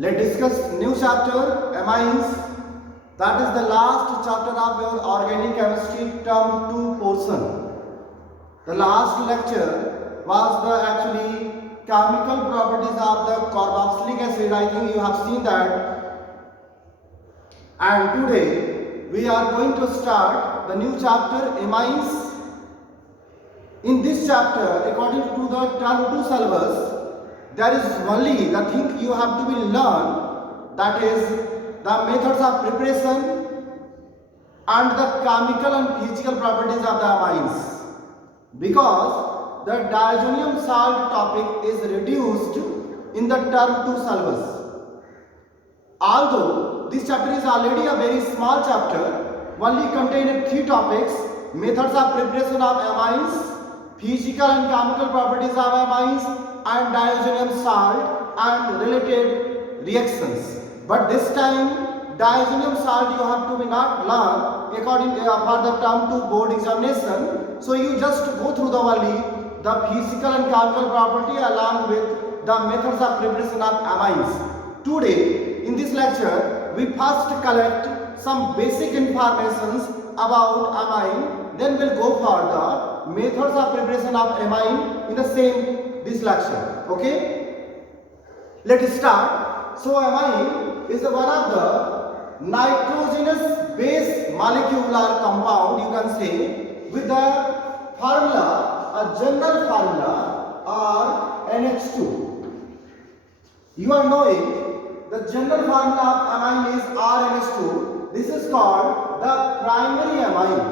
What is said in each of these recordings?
Let's discuss new chapter, amines. That is the last chapter of your organic chemistry term 2 portion. The last lecture was the actually chemical properties of the carboxylic acid. I think you have seen that. And today we are going to start the new chapter, amines. In this chapter, according to the term 2 syllabus, there is only the thing you have to be learned, that is the methods of preparation and the chemical and physical properties of the amines, because the diazonium salt topic is reduced in the term 2 syllabus. Although this chapter is already a very small chapter, only contains 3 topics: methods of preparation of amines, physical and chemical properties of amines, and diazonium salt and related reactions. But this time diazonium salt you have to be not learn according for the term 2 board examination. So you just go through the only the physical and chemical property along with the methods of preparation of amines. Today in this lecture we first collect some basic informations about amine, then we'll go for the methods of preparation of amine in the same this lecture. Okay, let's start. So amine is one of the nitrogenous base molecular compound, you can say, with the formula, a general formula or NH2. You are knowing the general formula of amine is RNH2. This is called the primary amine.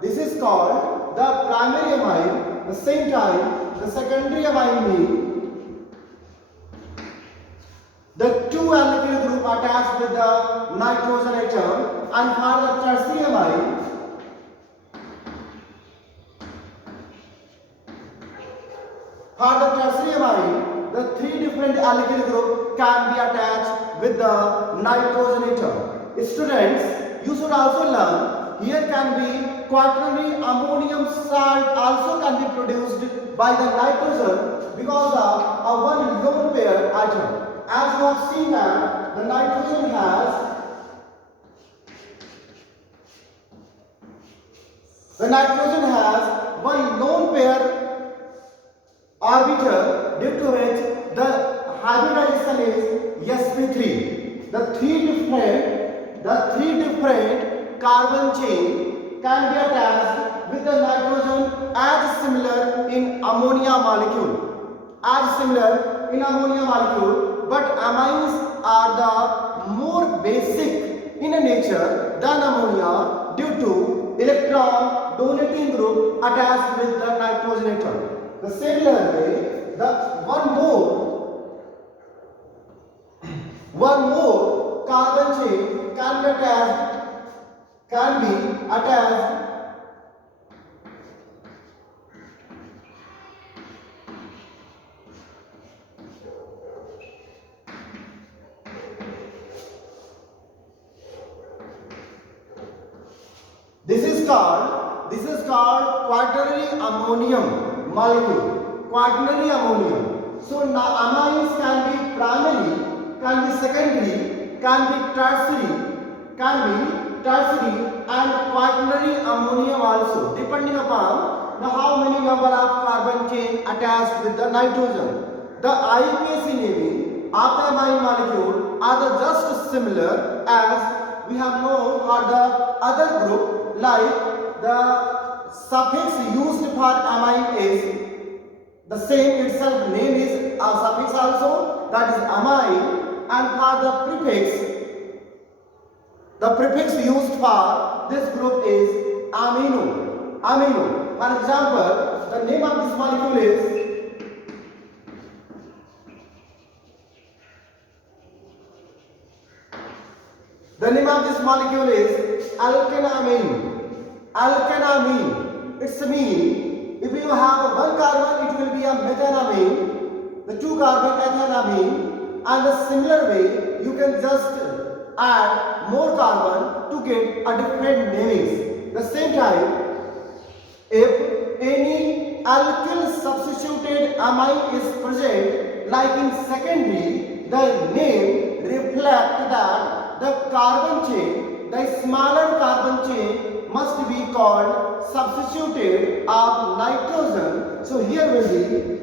This is called the primary amine. At the same time, the secondary amine means the two alkyl group attached with the nitrogen atom, and for the tertiary amine, the 3 different alkyl group can be attached with the nitrogen atom. Students, you should also learn here can be quaternary ammonium salt also can be produced by the nitrogen because of a one lone pair atom. As you have seen that the nitrogen has one lone pair orbital, due to which the hybridization is sp3. The three different carbon chain can be attached with the nitrogen as similar in ammonia molecule. But amines are the more basic in nature than ammonia due to electron donating group attached with the nitrogen atom. The similar way, the one more carbon chain can be attached This is called quaternary ammonium molecule. Quaternary ammonium. So now amines can be primary, can be secondary, can be tertiary, and quaternary ammonium also, depending upon the how many number of carbon chain attached with the nitrogen. The IUPAC naming of the amine molecule are just similar as we have known for the other group, like the suffix used for amine is the same itself, name is a suffix also, that is amine, and for the prefix used for this group is amino. For example, the name of this molecule is alkanamine. It's mean if you have one carbon, it will be a methanamine, the 2 carbon ethanamine, and the similar way you can just add more carbon to get a different namings. The same time, if any alkyl substituted amine is present, like in secondary, the name the carbon chain, the smaller carbon chain must be called substituted of nitrogen. So here will be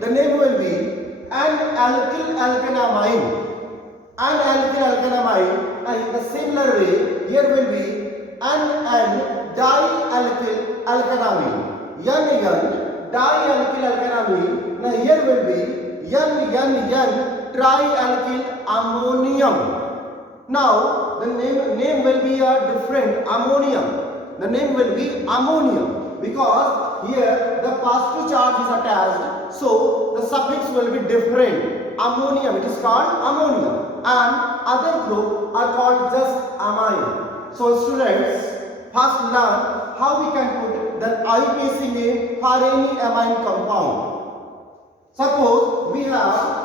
the name will be N-alkyl alkanamine. N-alkyl alkanamine, and in the similar way, here will be N-dialkyl alkanamine. Dialkyl alkanamine. Now here will be trialkyl ammonium. Now the name will be a different ammonium. The name will be ammonium because here the positive charge is attached, so the suffix will be different. Ammonium, it is called ammonium, and other group are called just amine. So students, first learn how we can put the IUPAC name for any amine compound. Suppose we have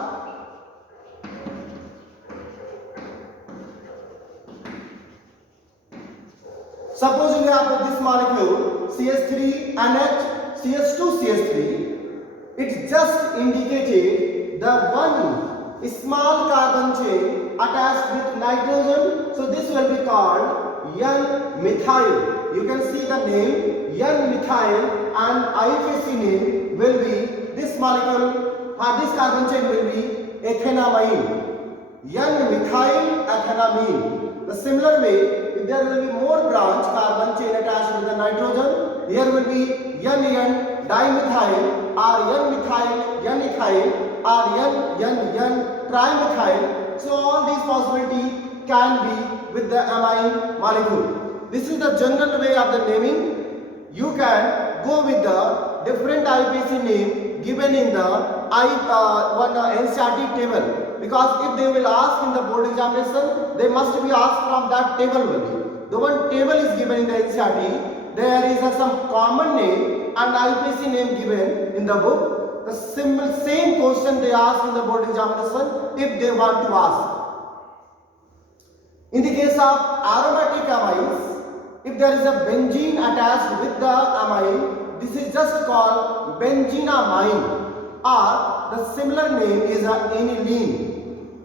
this molecule CH3NH CH2CH3. It's just indicated the one small carbon chain attached with nitrogen. So this will be called N-methyl. You can see the name N-methyl, and IUPAC name will be this molecule, or this carbon chain will be ethanamine. N-methyl ethanamine. The similar way, if there will be more branch carbon chain attached with the nitrogen, here will be N dimethyl, or N-methyl, N-ethyl, or N trimethyl. So all these possibilities can be with the amine molecule. This is the general way of the naming. You can go with the different IUPAC name given in the NCERT table. Because if they will ask in the board examination, they must be asked from that table only. The one table is given in the NCERT, there is some common name and IUPAC name given in the book. The same question they ask in the board examination if they want to ask. In the case of aromatic amines, if there is a benzene attached with the amine, this is just called benzenamine, or the similar name is aniline.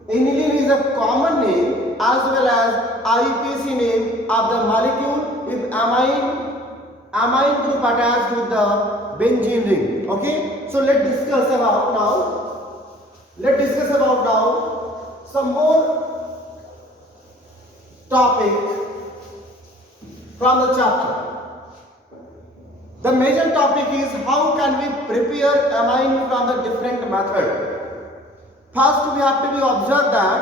Aniline is a common name as well as IUPAC name of the molecule if amine group attached with the benzene ring. Okay, so let's discuss about now some more topic from the chapter. The major topic is how can we prepare amine from the different method. First, we have to be observed that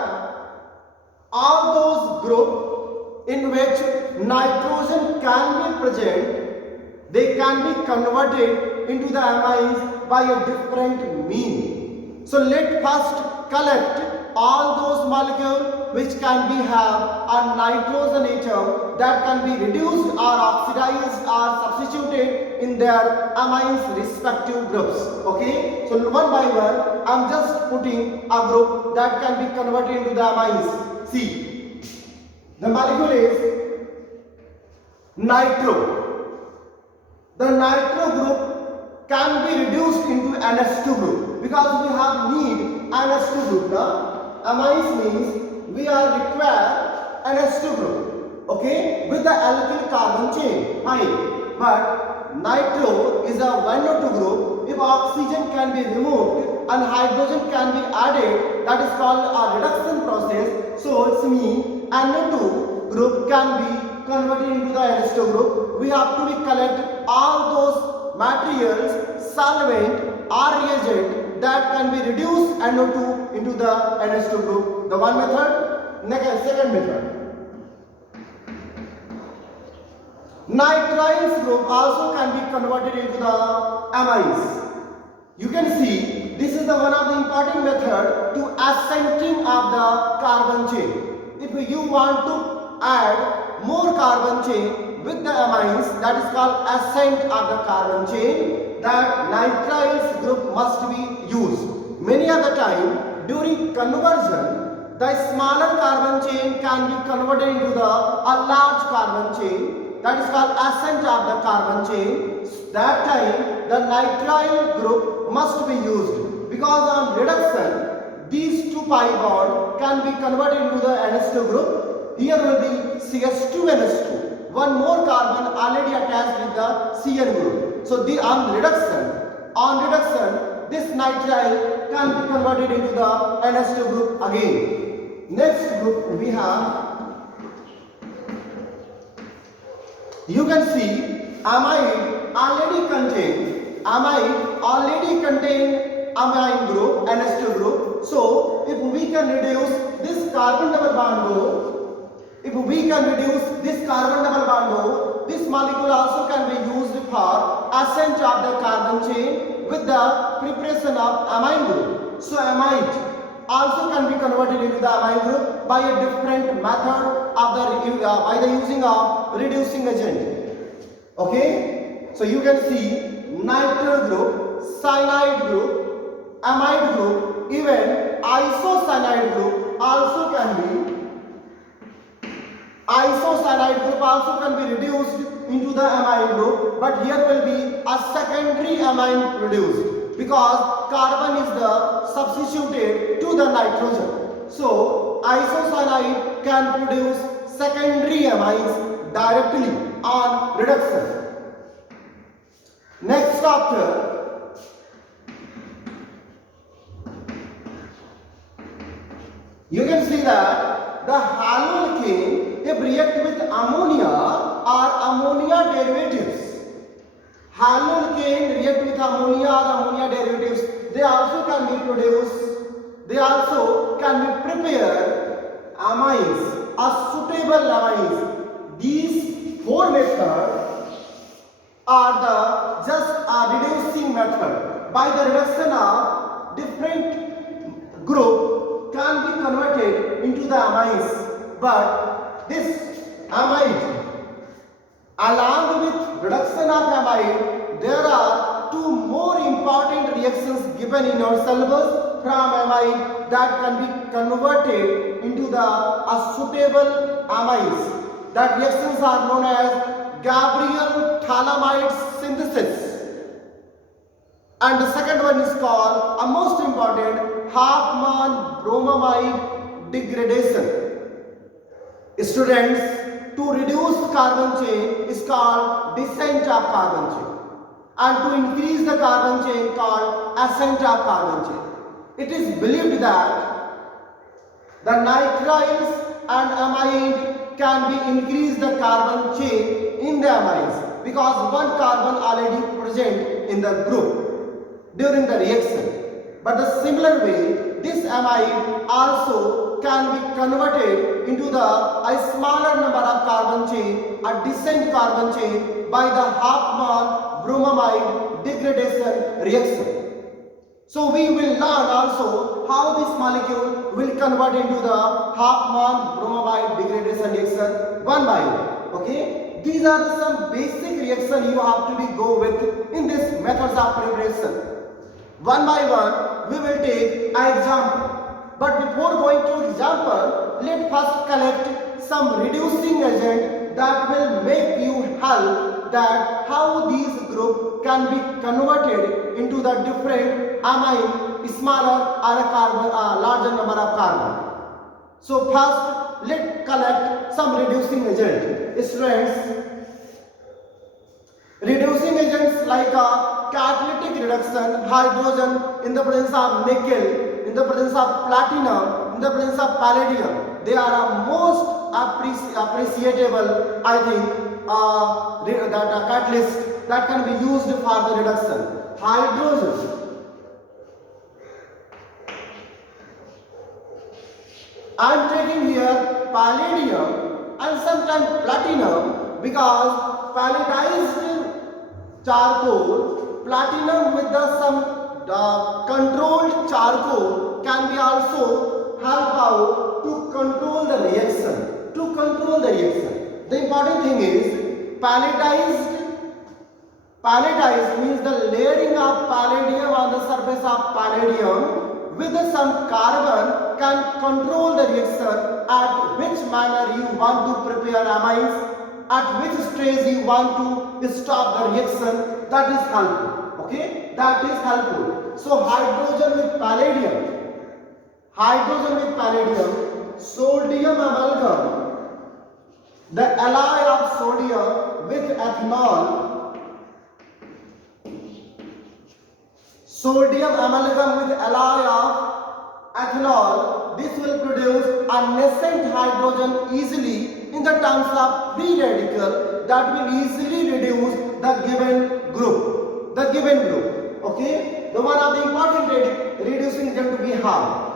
all those groups in which nitrogen can be present, they can be converted into the amines by a different mean. So let first collect all those molecules which can be have a nitrogen atom that can be reduced or oxidized or substituted in their amines respective groups. Okay, so one by one I am just putting a group that can be converted into the amines. See, the molecule is nitro. The nitro group can be reduced into NH2 group because we have need NH2 group. Now amines means we are require NH2 group, okay, with the alkyl carbon chain, fine. But nitro is a 1O2 group. If oxygen can be removed and hydrogen can be added, that is called a reduction process. So it's mean NO2 group can be converted into the NH2 group. We have to collect all those materials, solvent or reagent that can be reduced NO2 into the NH2 group. The one method. Next, second method. Nitrile group also can be converted into the amines. You can see this is the one of the important method to ascenting of the carbon chain. If you want to add more carbon chain with the amines, that is called ascent of the carbon chain, that nitrile group must be used. Many of the time during conversion, the smaller carbon chain can be converted into a large carbon chain, that is called ascent of the carbon chain, that time the nitrile group must be used, because on reduction these two pi bond can be converted into the NH2 group. Here will be CH2NH2, one more carbon already attached with the CN group. So on reduction this nitrile can be converted into the NH2 group again. Next group we have, you can see amide already contain amine group, NH2 group. So if we can reduce this carbon double bond, this molecule also can be used for ascent of the carbon chain with the preparation of amine group. So amide also can be converted into the amine group by a different method of by the using of reducing agent. Okay, so you can see nitrile group, cyanide group, amide group, even isocyanide group also can be reduced into the amine group, but here will be a secondary amine produced because carbon is the substituted to the nitrogen. So isocyanide can produce secondary amines directly on reduction. Next chapter, you can see that the haloalkane, if react with ammonia or ammonia derivatives, they also can be produced, they also can be prepared amines, a suitable amines. These four methods are the just a reducing method. By the reduction of different group can be converted into the amines, but this amide, along with reduction of amide, there are two more important reactions given in our syllabus from amide that can be converted into the suitable amines. That reactions are known as Gabriel-Thalamide synthesis. And the second one is called, a most important, Hofmann-Bromamide degradation. Students, to reduce carbon chain is called descent of carbon chain, and to increase the carbon chain called ascent of carbon chain. It is believed that the nitriles and amide can be increase the carbon chain in the amines because one carbon already present in the group during the reaction. But the similar way, this amide also can be converted into a smaller number of carbon chain, a descent carbon chain by the Hofmann-Bromamide degradation reaction. So we will learn also how this molecule will convert into the Hofmann-Bromamide degradation reaction one by one. Okay, these are some basic reactions you have to be go with in this methods of preparation. One by one, we will take an example. But before going to example, let first collect some reducing agent that will make you help that how these group can be converted into the different amine, smaller or a carbon, larger number of carbon. So first, let collect some reducing agent. Students, reducing agents like a catalytic reduction, hydrogen in the presence of nickel, in the presence of platinum, in the presence of palladium, they are a most appreciable, I think, that catalyst that can be used for the reduction. Hydrogen. I am taking here palladium and sometimes platinum because palletized charcoal, platinum with some controlled charcoal can be also help out to control the reaction. The important thing is palletized means the layering of palladium on the surface of palladium with some carbon can control the reaction at which manner you want to prepare amines. at which stage you want to stop the reaction, that is helpful. Okay, that is helpful. So hydrogen with palladium, sodium amalgam, the alloy of sodium with ethanol, sodium amalgam with alloy of ethanol, this will produce a nascent hydrogen easily in the terms of free radical that will easily reduce the given group. Okay, the one of the important reducing agent to be have.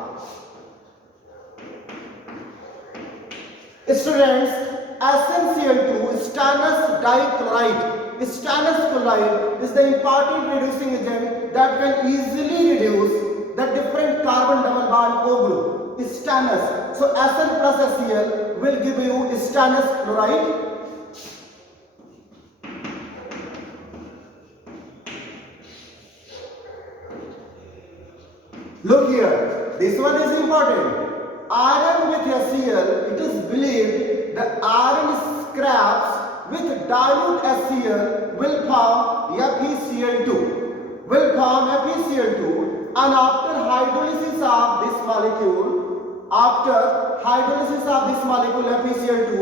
Students, SnCl2 stannous dichloride. Stannous chloride is the important reducing agent that can easily reduce the different carbon double bond O group. Stannous. So Sn plus Cl will give you stannous chloride. Look here, this one is important. Iron with HCl, it is believed the iron scraps with dilute HCl will form FeCl2. And after hydrolysis of this molecule, FeCl2,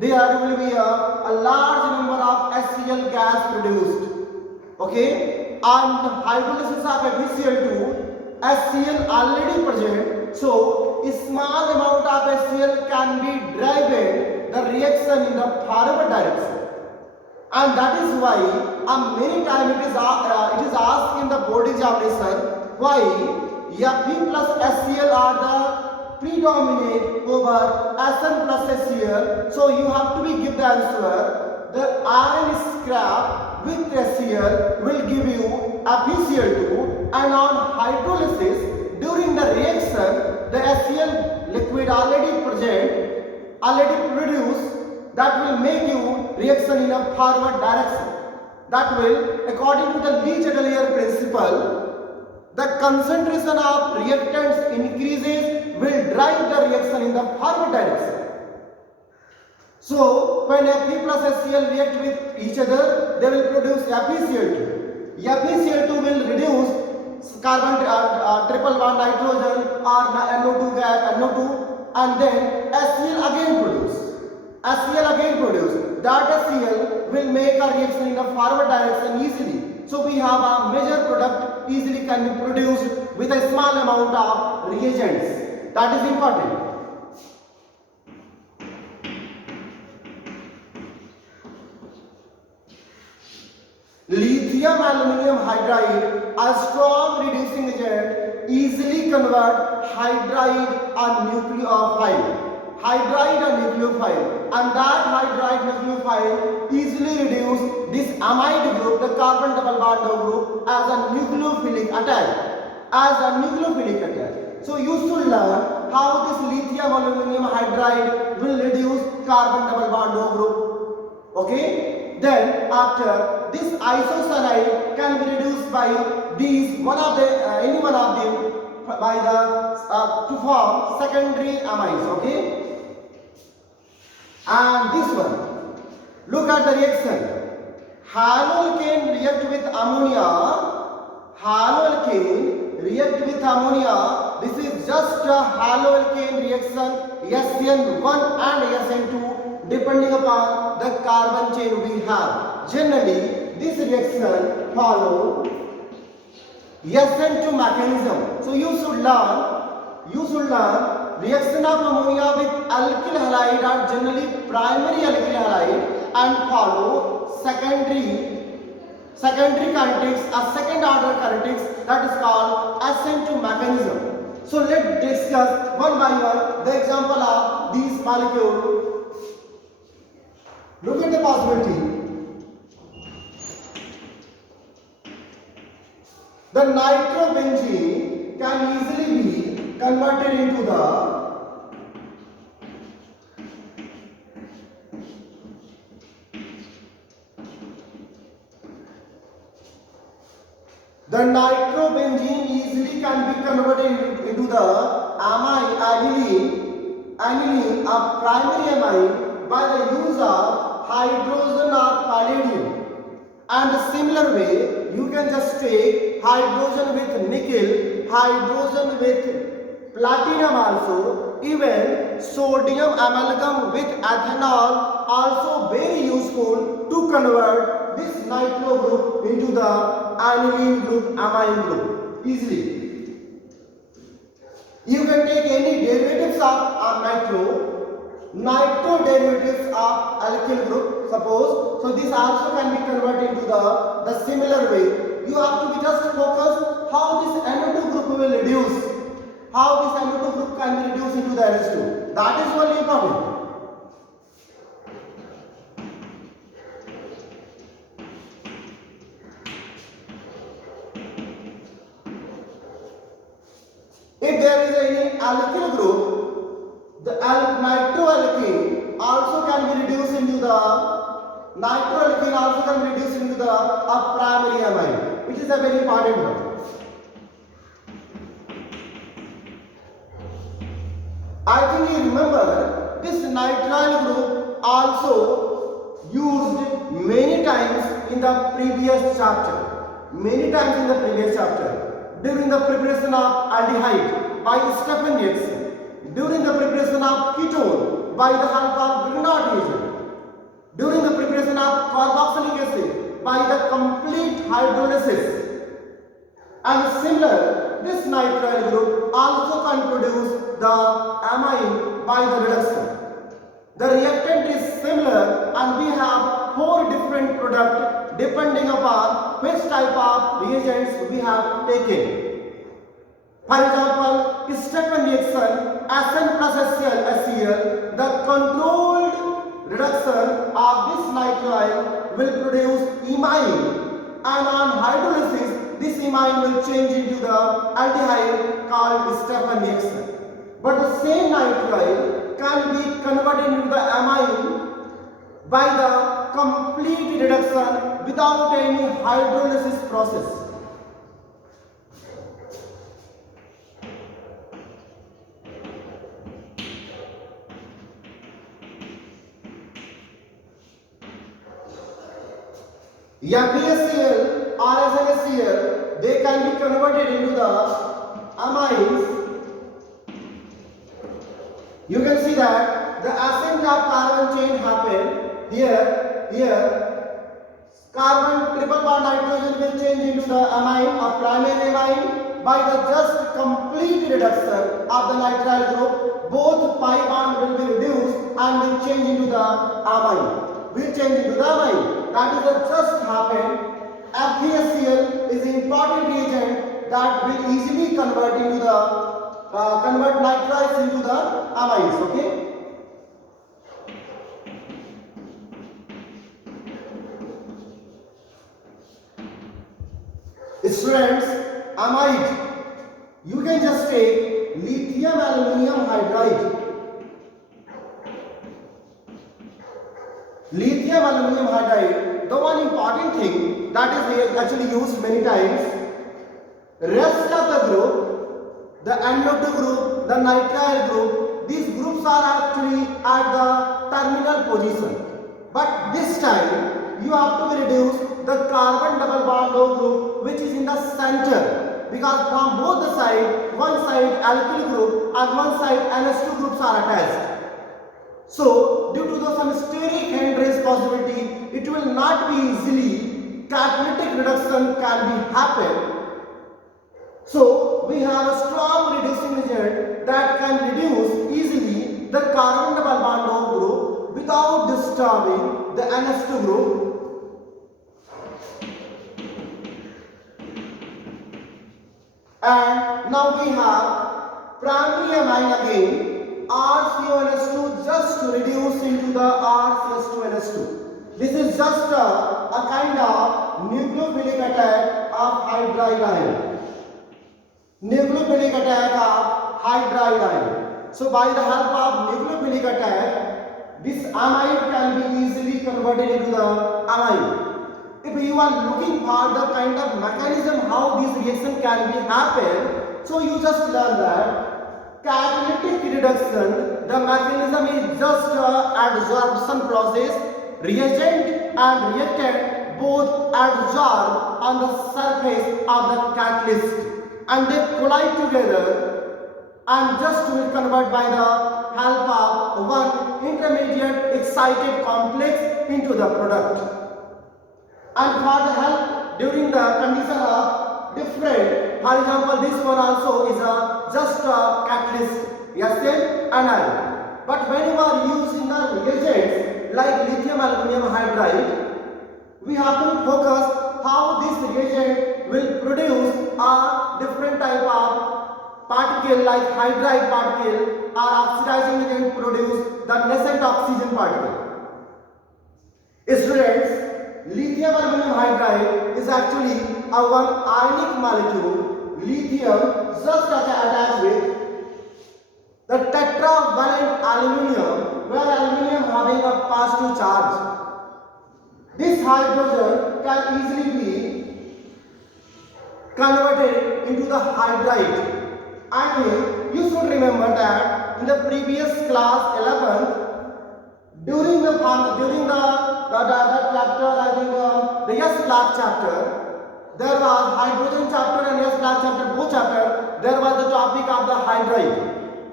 there will be a large number of HCl gas produced. Okay, and hydrolysis of FeCl2, HCl already present, so a small amount of HCl can be driven the reaction in the forward direction, and that is why many times it is asked in the board examination why Fe plus HCl are the predominate over Sn plus HCl. So you have to be give the answer. The iron scrap with HCl will give you FeCl2, and on hydrolysis during the reaction the HCl liquid already produced, that will make you reaction in a forward direction. That will, according to the Lee-Chatelier principle, the concentration of reactants increases will drive the reaction in the forward direction. So when Fe plus HCl react with each other, they will produce FeCl2. FeCl2 will reduce carbon triple bond nitrogen or NO2 gas, NO2, and then HCl again produce. That HCl will make a reaction in a forward direction easily. So we have a major product easily can be produced with a small amount of reagents. That is important. Lithium aluminum hydride, a strong reducing agent, easily convert hydride and nucleophile. And that hydride nucleophile easily reduce this amide group, the carbon double bond group, as a nucleophilic attack. So you should learn how this lithium aluminum hydride will reduce carbon double bond group. Okay. Then after this isocyanide can be reduced by these any one of them by the to form secondary amines. Okay. And this one, look at the reaction. Haloalkane react with ammonia. This is just a haloalkane reaction, SN1 and SN2, depending upon the carbon chain we have. Generally, this reaction follow SN2 mechanism. So you should learn reaction of ammonia with alkyl halide are generally primary alkyl halide and follow secondary kinetics, a second order kinetics, that is called SN2 mechanism. So let's discuss one by one the example of these molecules. Look at the possibility. The nitrobenzene can easily be converted into the nitrobenzene easily can be converted into the aniline, a primary amine by the use of hydrogen or palladium. And the similar way, you can just take hydrogen with nickel, hydrogen with platinum also, even sodium amalgam with ethanol, also very useful to convert this nitro group into the aniline group, amine group easily. You can take any derivatives of nitro derivatives of alkyl group, suppose. So this also can be converted into the similar way. You have to be just focused how this NO2 group will reduce, how this NO2 group can be reduced into the NH2. That is only important. If there is any alkyl group, the nitroalkene also can be reduced into the primary amine, which is a very important one. I think you remember this nitrile group also used many times in the previous chapter. During the preparation of aldehyde by Stephan-Nielsen, during the preparation of ketone by the help of Grignard reagent, during the preparation of carboxylic acid by the complete hydrolysis. And similar, this nitrile group also can produce the amine by the reduction. The reactant is similar and we have 4 different products depending upon which type of reagents we have taken. For example, Stephan-Nielsen Sn plus HCl, the controlled reduction of this nitrile will produce imine, and on hydrolysis this imine will change into the aldehyde called Stephan-Nielsen. But the same nitrile can be converted into the amine by the complete reduction without any hydrolysis process. FeHCl or SnHCl, they can be converted into the amines. You can see that the ascent of carbon chain happen here. Carbon triple bond nitrogen will change into the amine or primary amine by the just complete reduction of the nitrile group. Both pi bond will be reduced and will change into the amine. That is what just happened. FeHCl is an important reagent that will easily convert nitriles into the amines. Okay. Students, amide, you can just take lithium aluminum hydride. The one important thing that is actually used many times. Rest of the group, the NO2 group, the nitrile group, these groups are actually at the terminal position. But this time you have to reduce the carbon double bond O group which is in the center, because from both the sides, one side alkyl group and one side NH2 groups are attached. So due to some steric hindrance possibility, it will not be easily catalytic reduction can be happen. So we have a strong reducing agent that can reduce easily the carbon double bond O group without disturbing the NH2 group. And now we have primary amine again, RCONH2, just to reduce into the RCH2NH2. This is just a kind of nucleophilic attack of hydride ion. So by the help of nucleophilic attack, this amide can be easily converted into the amine. If you are looking for the kind of mechanism how this reaction can be happen, so you just learn that catalytic reduction, the mechanism is just adsorption process. reagent and reactant both adsorb on the surface of the catalyst and they collide together and just will convert by the help of one intermediate excited complex into the product. And for the help during the condition of different, for example, this one also is a just a catalyst, SN anion. But when you are using the reagents like lithium aluminum hydride, we have to focus how this reagent will produce a different type of particle like hydride particle or oxidizing agent produce the nascent oxygen particle. Students, lithium aluminum hydride is actually a one ionic molecule. Lithium just attached with the tetravalent aluminum, where aluminum having a positive charge. This hydrogen can easily be converted into the hydride. And you should remember that in the previous class 11th, during the chapter, I think the S lab chapter, there was hydrogen chapter and S lab chapter, both chapter, there was the topic of the hydride.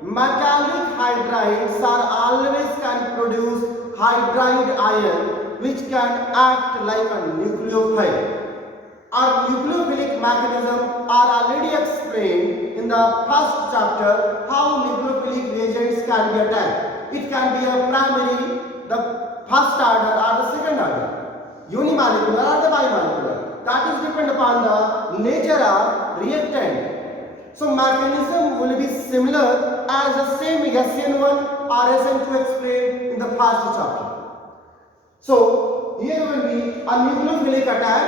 Metallic hydrides are always can produce hydride ion which can act like a nucleophile. Our nucleophilic mechanism are already explained in the first chapter how nucleophilic reagents can be attacked. It can be a primary, the first order or the second order, unimolecular or the bimolecular. That is depend upon the nature of reactant. So mechanism will be similar as the same SN1 or SN2 explained in the first chapter. So here will be a nucleophilic attack.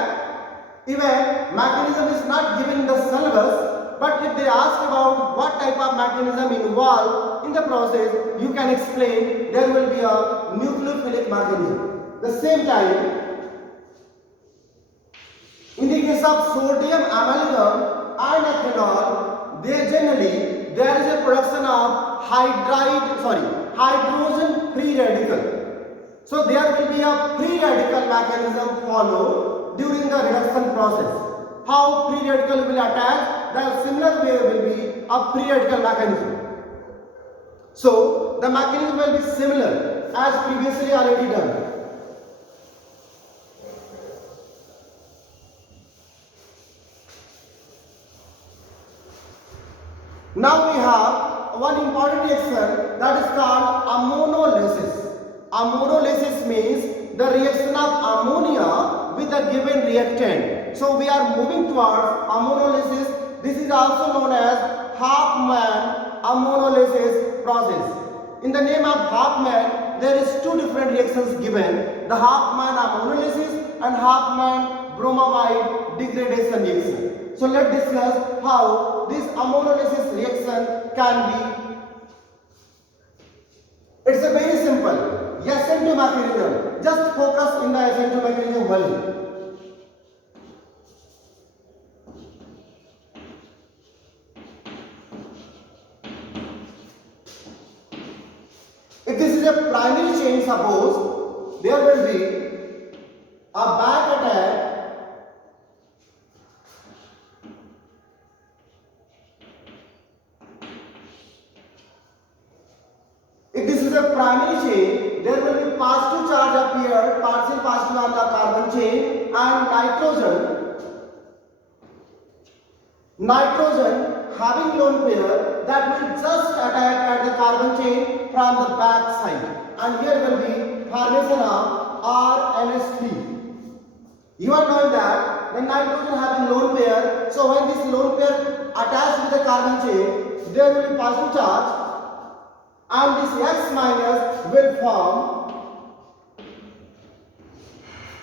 Even mechanism is not given in the syllabus, but if they ask about what type of mechanism involved in the process, you can explain there will be a nucleophilic mechanism. The same time, in the case of sodium amalgam and ethanol, there is a production of hydrogen free radical. So there will be a free radical mechanism followed during the reduction process. How free radical will attack? The similar way will be a free radical mechanism. So the mechanism will be similar as previously already done. Now we have one important reaction that is called ammonolysis. Ammonolysis means the reaction of ammonia with a given reactant. So we are moving towards ammonolysis. This is also known as Hofmann ammonolysis process. In the name of Hofmann, there is two different reactions given: the Hofmann ammonolysis and Hofmann bromamide degradation reaction. So let's discuss how this ammonolysis reaction can be. It's a very simple SN2 mechanism. Just focus in the SN2 mechanism only. If this is a primary chain, suppose there will be a back attack. If this is a primary chain, there will be positive charge appear, partial positive on the carbon chain, and nitrogen having lone pair that will just attack at the carbon chain from the back side, and here will be formation of RNS3. You are knowing that the nitrogen having lone pair, so when this lone pair attached with the carbon chain, there will be positive charge, and this X minus will form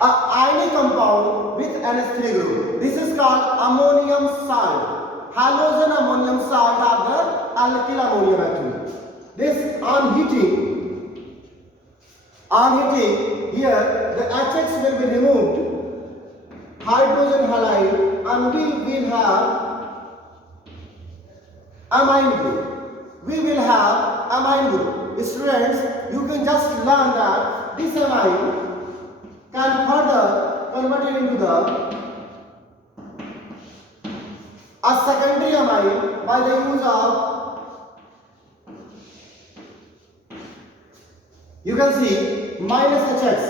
a ionic compound with NH3 group. This is called ammonium salt, halogen ammonium salt or the alkyl ammonium actually. This on heating here the HX will be removed, hydrogen halide, and we will have amine group. Amine group. Students, you can just learn that this amine can further converted into the a secondary amine by the use of, you can see, minus HX.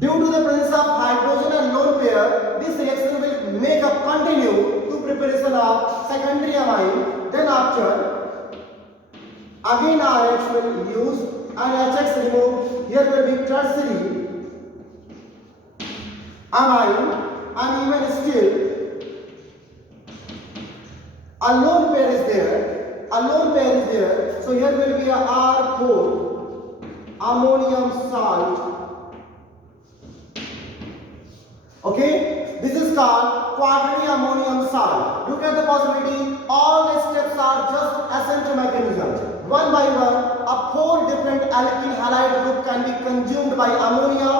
Due to the presence of hydrogen and lone pair, this reaction will make a continue to preparation of secondary amine. Then after, again RH will use and HX removed. Here will be tertiary amine, and even still a lone pair is there. A lone pair is there. So here will be a R4 ammonium salt. Okay, this is called quaternary ammonium salt. Look at the possibility. All the steps are just Ascent mechanism. One by one, a 4 different alkyl halide group can be consumed by ammonia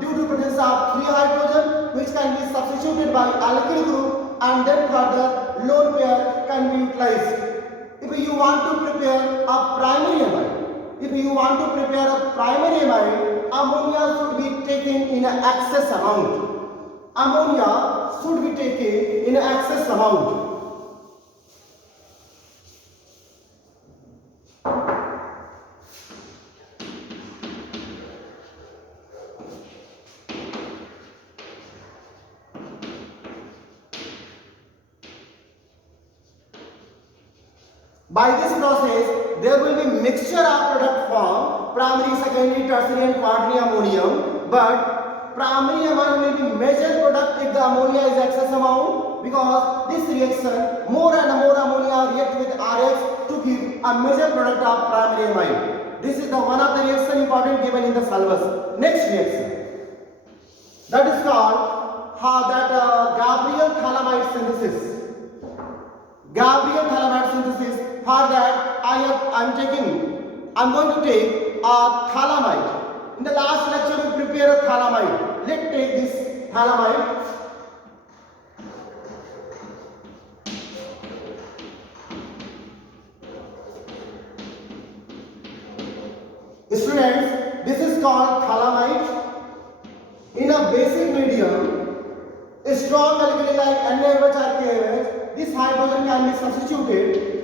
due to presence of 3 hydrogen, which can be substituted by alkyl group, and then further lone pair can be utilized. If you want to prepare a primary amine, ammonia should be taken in an excess amount. Ammonia should be taken in an excess amount. By this process, there will be mixture of product form, primary, secondary, tertiary and quaternary ammonium, but primary amine will be major product if the ammonia is excess amount, because this reaction, more and more ammonia react with RH to give a major product of primary amine. This is the one of the reaction important given in the syllabus. Next reaction, that is called Gabriel thalamide synthesis. Gabriel thalamide synthesis. For that, I'm going to take a thalamide. In the last lecture, we prepare a thalamide. Let's take this thalamide. Students, this is called thalamide. In a basic medium, a strong alkali like NaOH or KOH, this hydrogen can be substituted.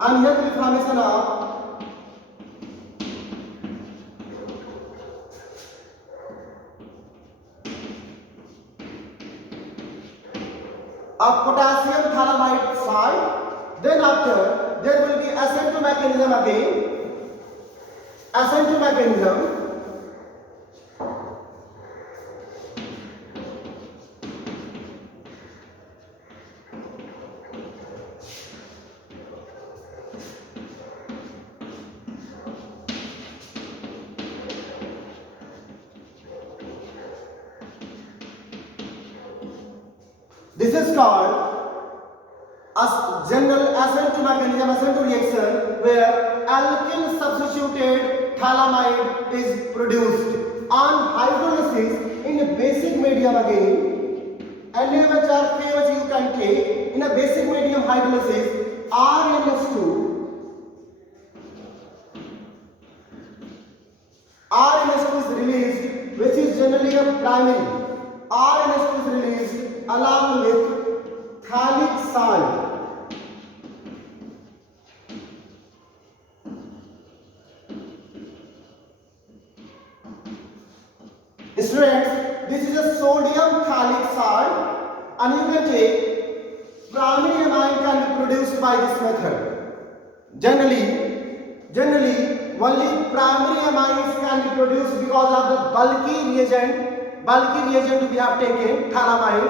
And here will be formation of a potassium thalamide salt. Then after, there will be Ascent mechanism again. Ascent mechanism. This is called a general Ascent mechanism, Ascent reaction, where alkyl substituted thalamide is produced. On hydrolysis in a basic medium again, NaOH or KOH you can take. In a basic medium hydrolysis, RNH2 is released, which is generally a primary. RNH2 is released along with phthalic salt. Students, this is a sodium phthalic salt, and you can take primary amine can be produced by this method. Generally, only primary amines can be produced because of the bulky reagent we have taken, thalamide.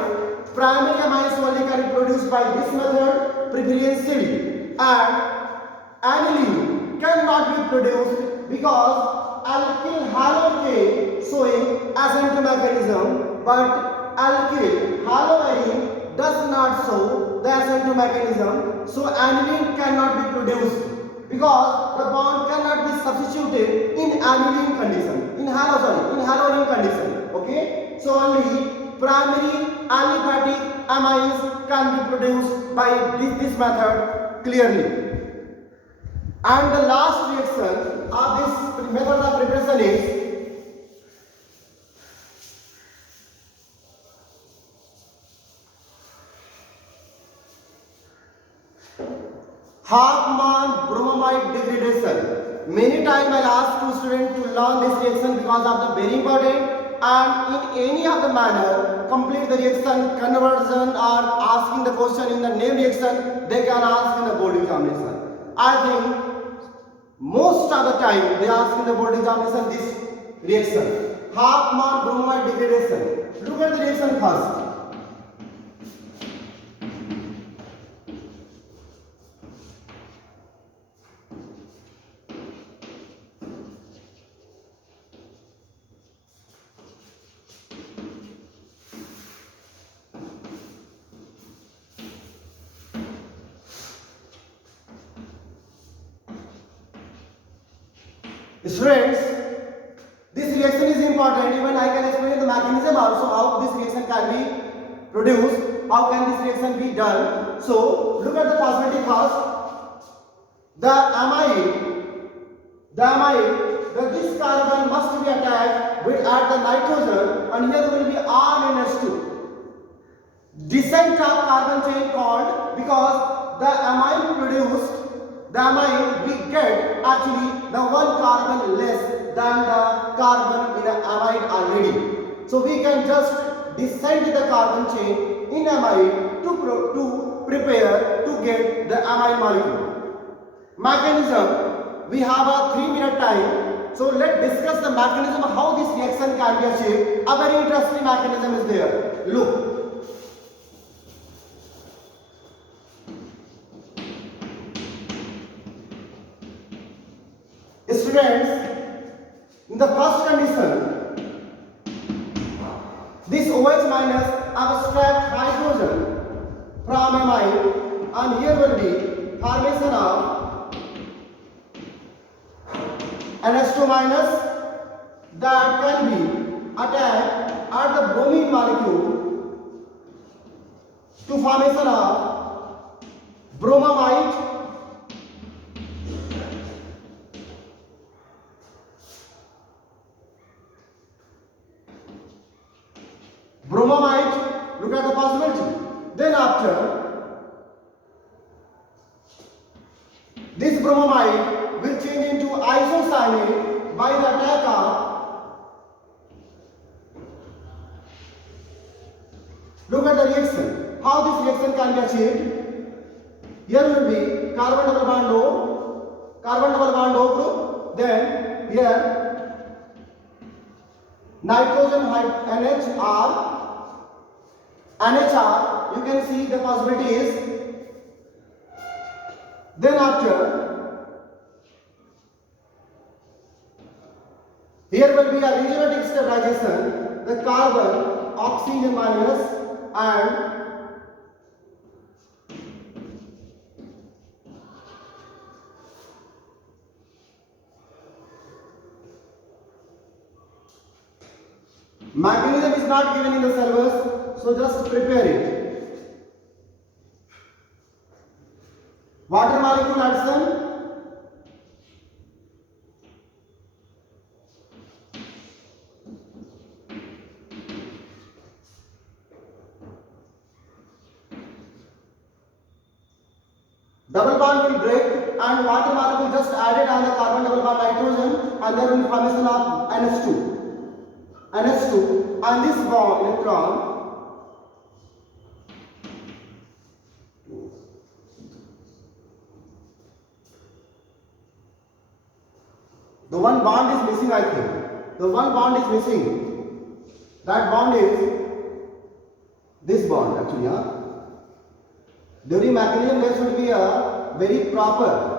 Primary amines only can be produced by this method preferentially, and aniline cannot be produced because alkyl halocane showing Ascent mechanism, but alkyl haloarine does not show the Ascent mechanism, so aniline cannot be produced because the bond cannot be substituted in aniline condition, in haloarine condition. Okay, so only primary aliphatic amines can be produced by this method clearly. And the last reaction of this method of preparation is Hartmann bromamide degradation. Many times I ask to students to learn this reaction because of the very important, and in any of the manner complete the reaction, conversion or asking the question in the name reaction, they can ask in the board examination. I think most of the time they ask in the board examination this reaction, Hartmann bromamide degradation. Look at the reaction first. Students, this reaction is important. Even I can explain the mechanism also, how this reaction can be produced, how can this reaction be done. So, look at the possibility first. The amide, that this carbon must be attached with at the nitrogen, and here will be RNS2. Descent of carbon chain called, because the amide produced, the amide we get actually the one carbon less than the carbon in the amide already. So we can just descend the carbon chain in amide to prepare to get the amide molecule. Mechanism, we have a 3-minute time. So let's discuss the mechanism of how this reaction can be achieved. A very interesting mechanism is there. Look. Students, in the first condition, this OH minus abstract hydrogen from amide, and here will be formation of NH2 minus that can be attacked at the bromine molecule to formation of bromamide. Bromamide, look at the possibility. Then after, this bromamide will change into isocyanate by the attack of, look at the reaction. How this reaction can be achieved? Here will be carbon double bond O group, then here nitrogen NHR, you can see the possibility is. Then after, here will be a regenetic stabilization, the carbon, oxygen minus and mechanism is not given in the syllabus, so just prepare it. Water molecule addition. Double bond will break and water molecule just added on the carbon double bond nitrogen, and there will be formation of NH2. And this bond electron the one bond is missing, I think. The one bond is missing. That bond is this bond actually. During mechanism there should be a very proper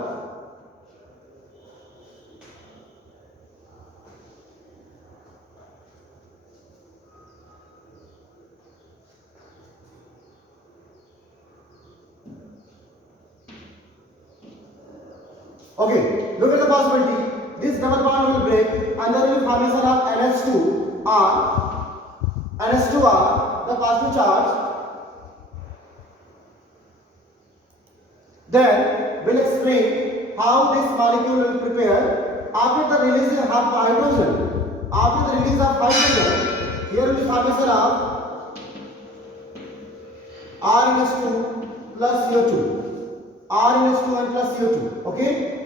okay, look at the possibility. This double bond will break and there will be formation of NH2R, the positive charge. Then we'll explain how this molecule will prepare after the release of hydrogen. After the release of hydrogen, here will be formation of RNH2 plus CO2. RnH2n plus CO2. Okay.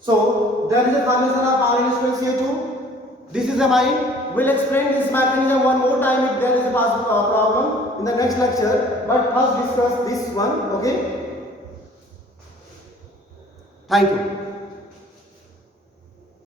So there is a formation of RnH2 and CO2. This is amine. We'll explain this mechanism one more time if there is a possible problem in the next lecture. But first discuss this one. Okay. Thank you.